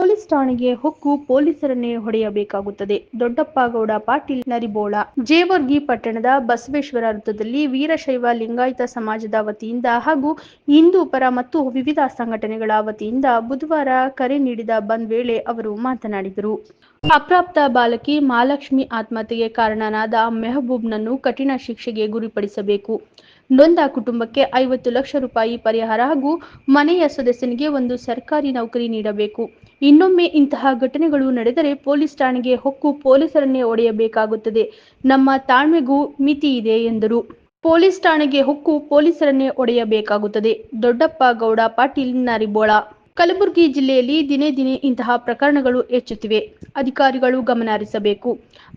Police ಠಾಣೆಗೆ ಹೊಕ್ಕು ಪೊಲೀಸರನ್ನೇ ಹೊಡೆಯಬೇಕಾಗುತ್ತದೆ. ದೊಡ್ಡಪ್ಪಗೌಡ, ಪಾಟೀಲ್, ನರಿಬೋಳ, ಜೇವರ್ಗಿ ಪಟ್ಟಣದ ಬಸವೇಶ್ವರ ವೃತ್ತದಲ್ಲಿ ವೀರಶೈವ ಲಿಂಗಾಯತ ಸಮಾಜದ ವತಿಯಿಂದ ಹಾಗೂ ಹಿಂದೂ ಪರ ಮತ್ತು ವಿವಿಧ ಸಂಘಟನೆಗಳ ವತಿಯಿಂದ ಬುಧವಾರ ಕರೆ ನೀಡಿದ ಬಂದ್ ವೇಳೆ ಅವರು ಮಾತನಾಡಿದರು. ಅಪ್ರಾಪ್ತ ಬಾಲಕಿ ಮಹಾಲಕ್ಷ್ಮಿ ಆತ್ಮಹತ್ಯೆಗೆ ಕಾರಣನಾದ ಮೆಹಬೂಬ್ನನ್ನು ಕಠಿಣ ಶಿಕ್ಷೆಗೆ ಗುರಿಪಡಿಸಬೇಕು. ನೊಂದ ಕುಟುಂಬಕ್ಕೆ ಐವತ್ತು ಲಕ್ಷ ರೂಪಾಯಿ ಪರಿಹಾರ ಹಾಗೂ ಮನೆಯ ಸದಸ್ಯನಿಗೆ ಒಂದು ಸರ್ಕಾರಿ ನೌಕರಿ ನೀಡಬೇಕು. ಇನ್ನೊಮ್ಮೆ ಇಂತಹ ಘಟನೆಗಳು ನಡೆದರೆ ಪೊಲೀಸ್ ಠಾಣೆಗೆ ಹೊಕ್ಕು ಪೊಲೀಸರನ್ನೇ ಒಡೆಯಬೇಕಾಗುತ್ತದೆ ನಮ್ಮ ತಾಳ್ಮೆಗೂ ಮಿತಿ ಇದೆ ಎಂದರು. ಪೊಲೀಸ್ ಠಾಣೆಗೆ ಹೊಕ್ಕು ಪೊಲೀಸರನ್ನೇ ಒಡೆಯಬೇಕಾಗುತ್ತದೆ ದೊಡ್ಡಪ್ಪ ಗೌಡ, ಪಾಟೀಲ್, ನರಿಬೋಳ. ಕಲಬುರಗಿ ಜಿಲ್ಲೆಯಲ್ಲಿ ದಿನೇ ದಿನೇ ಇಂತಹ ಪ್ರಕರಣಗಳು ಹೆಚ್ಚುತ್ತಿವೆ. ಅಧಿಕಾರಿಗಳು ಗಮನ ಹರಿಸಬೇಕು.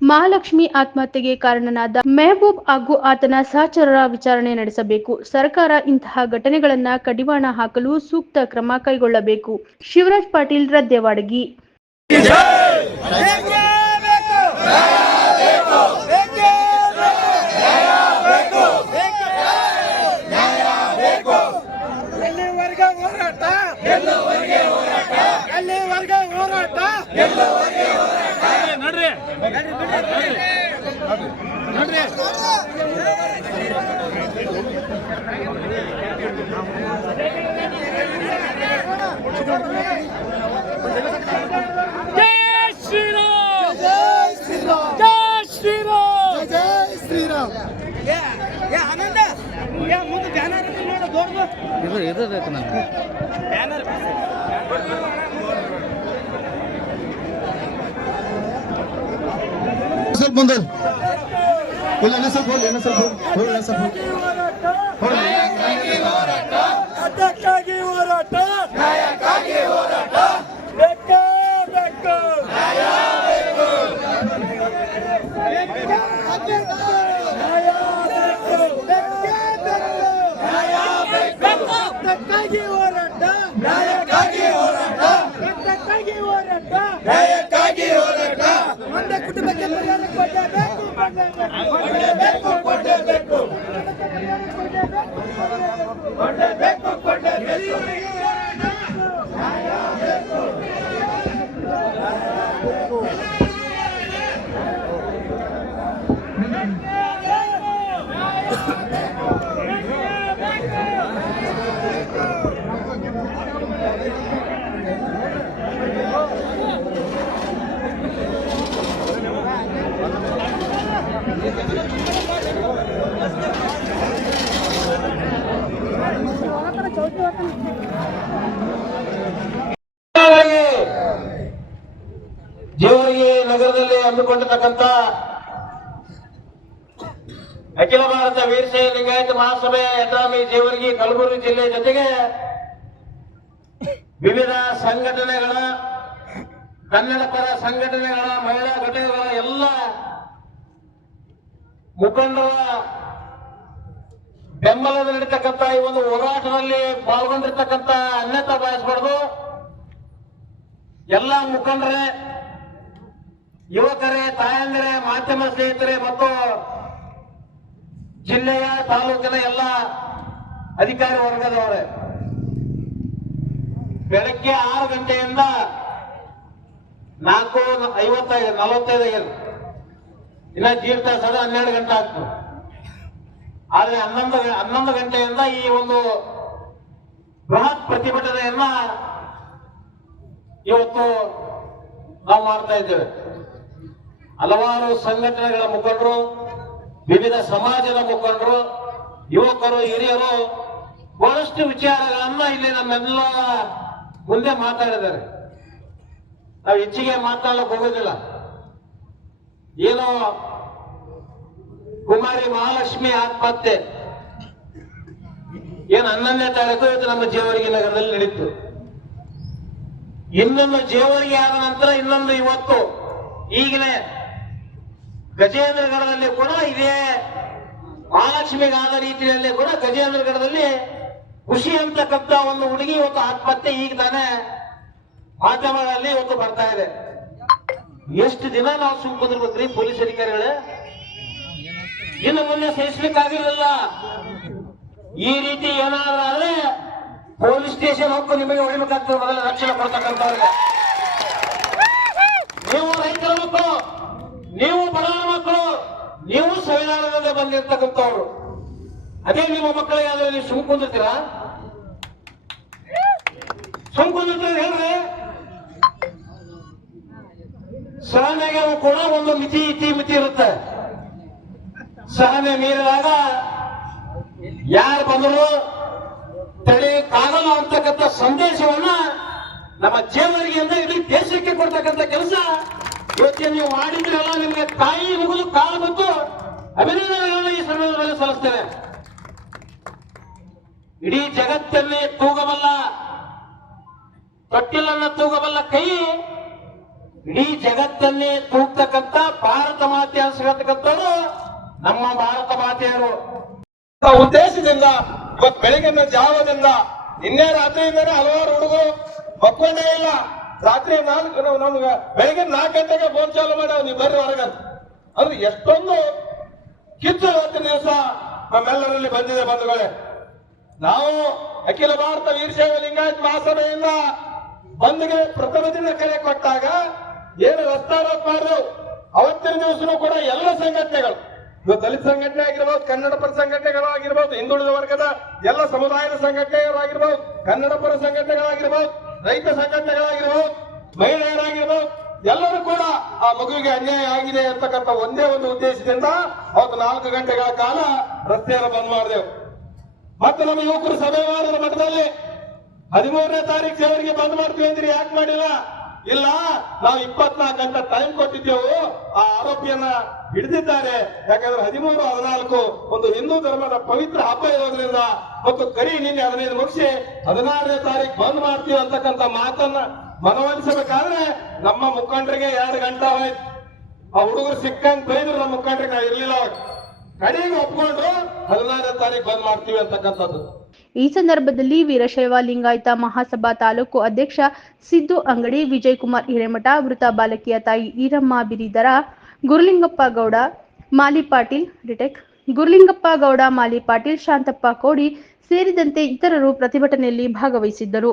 ಮಹಾಲಕ್ಷ್ಮಿ ಆತ್ಮಹತ್ಯೆಗೆ ಕಾರಣನಾದ ಮೆಹಬೂಬ್ ಹಾಗೂ ಆತನ ಸಹಚರರ ವಿಚಾರಣೆ ನಡೆಸಬೇಕು. ಸರ್ಕಾರ ಇಂತಹ ಘಟನೆಗಳನ್ನ ಕಡಿವಾಣ ಹಾಕಲು ಸೂಕ್ತ ಕ್ರಮ ಕೈಗೊಳ್ಳಬೇಕು. ಶಿವರಾಜ್ ಪಾಟೀಲ್, ರದ್ದೆವಾಡಗಿ ಬೇಕೇ ಬೇಕು ಬೇಕೇ ಬೇಕು ಬೇಕು ಎಲ್ಲಿವರೆಗೆ ಹೋರಾಟ. ಎಲ್ಲಿವರೆಗೆ ಹೋರಾಟ. ನಡ್ರಿ. ನಡ್ರಿ ಜೈ ಇದೆ ಇದು ಇದು ಬೇಕು ನನಗೆ ಸ್ವಲ್ಪ ಮುಂದೆ ಇಲ್ಲ ಇಲ್ಲ ಸ್ವಲ್ಪ ಹೋಗಿ ಇಲ್ಲ ಸ್ವಲ್ಪ ಹೋಗಿ ಇಲ್ಲ ಸ್ವಲ್ಪ ಹೋಗಿ ಅದಕ್ಕಾಗಿ ಹೋರಾಟ. ನ್ಯಾಯಕ್ಕಾಗಿ ಹೋರಾಟ. ಬೇಕೇ ಬೇಕು ನ್ಯಾಯ ಬೇಕು ನ್ಯಾಯ ಬೇಕು ಬೇಕೇ ಬೇಕು ನ್ಯಾಯ ಬೇಕು ಅದಕ್ಕಾಗಿ ಹೋರಾಟ ನ್ಯಾಯಕ್ಕಾಗಿ ಹೋರಾಟ ಅದಕ್ಕಾಗಿ ಹೋರಾಟ ನ್ಯಾಯಕ್ಕಾಗಿ ಹೋರಾಟ ಒಂದೇ ಕುಟುಂಬಕ್ಕೆ ಪರಿಹಾರ ಕೊಡಬೇಕು ಕೊಡಬೇಕು ಕೊಡಬೇಕು ಕೊಡಬೇಕು ಕೊಡಬೇಕು ಜೇವರ್ಗಿ ನಗರದಲ್ಲಿ ಹಮ್ಮಿಕೊಂಡಿರ್ತಕ್ಕಂಥ ಅಖಿಲ ಭಾರತ ವೀರಶೈವ ಲಿಂಗಾಯತ ಮಹಾಸಭೆ ಯಡ್ರಾಮಿ ಜೇವರ್ಗಿ ಕಲಬುರಗಿ ಜಿಲ್ಲೆ ಜೊತೆಗೆ ವಿವಿಧ ಸಂಘಟನೆಗಳ ಕನ್ನಡ ಪರ ಸಂಘಟನೆಗಳ ಮಹಿಳಾ ಘಟಕಗಳ ಎಲ್ಲ ಮುಖಂಡರ ಬೆಂಬಲದ ನಡೀತಕ್ಕಂಥ ಈ ಒಂದು ಹೋರಾಟದಲ್ಲಿ ಪಾಲ್ಗೊಂಡಿರ್ತಕ್ಕಂಥ ಅನ್ಯತ ಬಯಸಬಾರ್ದು. ಎಲ್ಲ ಮುಖಂಡರೇ, ಯುವಕರೇ, ತಾಯಂದಿರೇ, ಮಾಧ್ಯಮ ಸ್ನೇಹಿತರೆ ಮತ್ತು ಜಿಲ್ಲೆಯ ತಾಲೂಕಿನ ಎಲ್ಲ ಅಧಿಕಾರಿ ವರ್ಗದವರೇ, ಬೆಳಗ್ಗೆ ಆರು ಗಂಟೆಯಿಂದ ನಾಲ್ಕು, ಐವತ್ತೈದು, ನಲವತ್ತೈದು ಆಗ್ಯದ ಇನ್ನ ಸದ ಹನ್ನೆರಡು ಗಂಟೆ ಆಗ್ತದೆ ಆದ್ರೆ ಹನ್ನೊಂದು ಹನ್ನೊಂದು ಗಂಟೆಯಿಂದ ಈ ಒಂದು ಬೃಹತ್ ಪ್ರತಿಭಟನೆಯನ್ನ ಇವತ್ತು ನಾವು ಮಾಡ್ತಾ ಇದ್ದೇವೆ. ಹಲವಾರು ಸಂಘಟನೆಗಳ ಮುಖಂಡರು, ವಿವಿಧ ಸಮಾಜದ ಮುಖಂಡರು, ಯುವಕರು, ಹಿರಿಯರು ಬಹಳಷ್ಟು ವಿಚಾರಗಳನ್ನ ಇಲ್ಲಿ ನಮ್ಮೆಲ್ಲ ಮುಂದೆ ಮಾತಾಡಿದ್ದಾರೆ. ನಾವು ಹೆಚ್ಚಿಗೆ ಮಾತಾಡಕ್ ಹೋಗೋದಿಲ್ಲ. ಏನು ಕುಮಾರಿ ಮಹಾಲಕ್ಷ್ಮಿ ಆತ್ಮಹತ್ಯೆ. ಏನ್ ಹನ್ನೊಂದನೇ ತಾರೀಕು ಇದು ನಮ್ಮ ಜೇವರ್ಗಿ ನಗರದಲ್ಲಿ ನಡೀತು. ಇನ್ನೊಂದು ಜೇವರಿಗೆ ಆದ ನಂತರ ಇನ್ನೊಂದು ಇವತ್ತು ಈಗಲೇ ಗಜೇಂದ್ರಗಢದಲ್ಲಿ ಕೂಡ ಇದೇ ಮಹಾಲಕ್ಷ್ಮಿಗಾದ ರೀತಿಯಲ್ಲಿ ಕೂಡ ಗಜೇಂದ್ರಗಢದಲ್ಲಿ ಖುಷಿ ಅಂತಕ್ಕಂಥ ಒಂದು ಹುಡುಗಿ ಇವತ್ತು ಆತ್ಮಹತ್ಯೆ ಈಗ ತಾನೇ ಮಾಧ್ಯಮಗಳಲ್ಲಿ ಇವತ್ತು ಬರ್ತಾ ಇದೆ. ಎಷ್ಟು ದಿನ ನಾವು ಸುಮ್ ಬಂದ್ರಿ ಪೊಲೀಸ್ ಅಧಿಕಾರಿಗಳೇ? ಇನ್ನು ಮುಂದೆ ಸಹಿಸ್ಲಿಕ್ಕಾಗಿರಲಿಲ್ಲ ಈ ರೀತಿ ಏನಾದ್ರೂ ಆದ್ರೆ ಪೊಲೀಸ್ ಸ್ಟೇಷನ್ ಹೋಗಿ ನಿಮಗೆ ಹೊಡಿಬೇಕಾಗ್ತದೆ ಮೊದಲ ರಕ್ಷಣೆ ಕೊಡ್ತಕ್ಕಂಥವ್ರಿಗೆ. ನೀವು ರೈತರ ಮಕ್ಕಳು, ನೀವು ಬಡವರ ಮಕ್ಕಳು, ನೀವು ಸಂವಿಧಾನದಿಂದ ಬಂದಿರ್ತಕ್ಕಂಥವ್ರು. ಅದೇ ನಿಮ್ಮ ಮಕ್ಕಳಿಗೆ ಆದ್ರೆ ನೀವು ಸುಮ್ ಕುಂದಿರ್ತೀರಾ? ಸುಮ್ ಕುಂದಿರ್ತೀರ ಹೇಳ್ರಿ? ಸಹನೆಗೆ ಕೂಡ ಒಂದು ಮಿತಿ, ಇತಿ ಮಿತಿ ಇರುತ್ತೆ. ಸಹನೆ ಮೀರಿದಾಗ ಯಾರು ಬಂದರು ತಡೆಯಕ್ಕಾಗಲ್ಲ ಅಂತಕ್ಕಂಥ ಸಂದೇಶವನ್ನ ನಮ್ಮ ಜೇವರಿಗೆಯಿಂದ ಇಡೀ ದೇಶಕ್ಕೆ ಕೊಡ್ತಕ್ಕಂಥ ಕೆಲಸ. ಇವತ್ತಿನ ನೀವು ಮಾಡಿದ್ರೆಲ್ಲ ನಿಮಗೆ ತಾಯಿ ಮುಗಿದು ಕಾಲು ಬಂತು ಅಭಿನಂದನೆಗಳನ್ನು ಈ ಸಂದರ್ಭದಲ್ಲಿ ಸಲ್ಲಿಸ್ತೇನೆ. ಇಡೀ ಜಗತ್ತಲ್ಲಿ ತೂಗಬಲ್ಲ, ತೊಟ್ಟಿಲನ್ನ ತೂಗಬಲ್ಲ ಕೈ ಇಡೀ ಜಗತ್ತಲ್ಲಿ ತೂಗ್ತಕ್ಕಂಥ ಭಾರತ ಮಾತೆ ಅನ್ಸ್ಕೊಳ್ತಕ್ಕಂಥವ್ರು ನಮ್ಮ ಭಾರತ ಮಾತೆಯರು. ಉದ್ದೇಶದಿಂದ ಇವತ್ತು ಬೆಳಗಿನ ಜಾವದಿಂದ ನಿನ್ನೆ ರಾತ್ರಿಯಿಂದನೇ ಹಲವಾರು ಹುಡುಗರು ಮಕ್ಕಳೇ ಇಲ್ಲ. ರಾತ್ರಿ ನಾಲ್ಕು ನಮ್ಗೆ ಬೆಳಗಿನ ನಾಲ್ಕು ಗಂಟೆಗೆ ಫೋನ್ ಚಾಲು ಮಾಡಿ ನೀವು ಬರ್ರಿ ಹೊರಗೆ. ಅಂದ್ರೆ ಎಷ್ಟೊಂದು ಕಿತ್ತು ಇವತ್ತಿನ ದಿವಸ ನಮ್ಮೆಲ್ಲರಲ್ಲಿ ಬಂದಿದೆ ಬಂಧುಗಳೇ. ನಾವು ಅಖಿಲ ಭಾರತ ವೀರಶೈವ ಲಿಂಗಾಯತ್ ಮಹಾಸಭೆಯಿಂದ ಬಂದ್ಗೆ ಪ್ರತಿನಿಧಿನ ಕರೆ ಕೊಟ್ಟಾಗ ಏನು ರಸ್ತಾರೋಪ ಮಾಡಿದೆವು. ಅವತ್ತಿನ ದಿವಸನೂ ಕೂಡ ಎಲ್ಲ ಸಂಘಟನೆಗಳು. ಇವತ್ತು ದಲಿತ ಸಂಘಟನೆ ಆಗಿರ್ಬೋದು, ಕನ್ನಡ ಪರ ಸಂಘಟನೆಗಳು ಆಗಿರ್ಬೋದು, ಹಿಂದುಳಿದ ವರ್ಗದ ಎಲ್ಲ ಸಮುದಾಯದ ಸಂಘಟನೆಗಳಾಗಿರ್ಬೋದು ಕನ್ನಡ ಪರ ಸಂಘಟನೆಗಳಾಗಿರ್ಬೋದು, ರೈತ ಸಂಘಟನೆಗಳಾಗಿರ್ಬೋದು, ಮಹಿಳೆಯರಾಗಿರ್ಬೋದು, ಎಲ್ಲರೂ ಕೂಡ ಆ ಮಗುವಿಗೆ ಅನ್ಯಾಯ ಆಗಿದೆ ಅಂತಕ್ಕಂಥ ಒಂದೇ ಒಂದು ಉದ್ದೇಶದಿಂದ ಅವತ್ತು ನಾಲ್ಕು ಗಂಟೆಗಳ ಕಾಲ ರಸ್ತೆಯನ್ನು ಬಂದ್ ಮಾಡಿದೆವು. ಮತ್ತೆ ನಮ್ಮ ಯುವಕರು ಸಭೆ ಮಾಡಿದ ಮಠದಲ್ಲಿ ಹದಿಮೂರನೇ ತಾರೀಕು ಸೇವರಿಗೆ ಬಂದ್ ಮಾಡ್ತೀವಿ ಅಂದ್ರೆ, ಯಾಕೆ ಮಾಡಿಲ್ಲ? ಇಲ್ಲ, ನಾವು ಇಪ್ಪತ್ನಾಲ್ಕು ಗಂಟೆ ಟೈಮ್ ಕೊಟ್ಟಿದ್ದೆವು. ಆ ಆರೋಪಿಯನ್ನ ಹಿಡಿದಿದ್ದಾರೆ. ಯಾಕಂದ್ರೆ ಹದಿಮೂರು, ಹದಿನಾಲ್ಕು ಒಂದು ಹಿಂದೂ ಧರ್ಮದ ಪವಿತ್ರ ಹಬ್ಬ ಇರೋದ್ರಿಂದ ಮತ್ತು ಕರಿ ನಿನ್ನೆ ಹದಿನೈದು ಮುಗಿಸಿ ಹದಿನಾರನೇ ತಾರೀಕು ಬಂದ್ ಮಾಡ್ತೀವಿ ಅಂತಕ್ಕಂಥ ಮಾತನ್ನ ಮನವೊಲಿಸಬೇಕಾದ್ರೆ ನಮ್ಮ ಮುಖಂಡರಿಗೆ ಎರಡು ಗಂಟೆ ಹೋಯ್ತು ಆ ಹುಡುಗರು ಸಿಕ್ಕಂಗ್ ಬೈದ್ರು ನಮ್ಮ ಮುಖಂಡರಿಗೆ ನಾವು ಇರ್ಲಿಲ್ಲ. ಕಡೆಗೆ ಒಪ್ಕೊಂಡ್ರು ಹದಿನಾರನೇ ತಾರೀಕು ಬಂದ್ ಮಾಡ್ತೀವಿ ಅಂತಕ್ಕಂಥದ್ದು. ಈ ಸಂದರ್ಭದಲ್ಲಿ ವೀರಶೈವ ಲಿಂಗಾಯತ ಮಹಾಸಭಾ ತಾಲೂಕು ಅಧ್ಯಕ್ಷ ಸಿದ್ದು ಅಂಗಡಿ, ವಿಜಯಕುಮಾರ್ ಹಿರೇಮಠ ಮೃತ ಬಾಲಕಿಯ ತಾಯಿ ಈರಮ್ಮ ಬಿರಿದರ, ಗುರುಲಿಂಗಪ್ಪ ಗೌಡ, ಮಾಲಿ ಪಾಟೀಲ್ ರಿಟೆಕ್ ಗುರುಲಿಂಗಪ್ಪ ಗೌಡ, ಮಾಲಿ ಪಾಟೀಲ್, ಶಾಂತಪ್ಪ ಕೋಡಿ ಸೇರಿದಂತೆ ಇತರರು ಪ್ರತಿಭಟನೆಯಲ್ಲಿ ಭಾಗವಹಿಸಿದ್ದರು.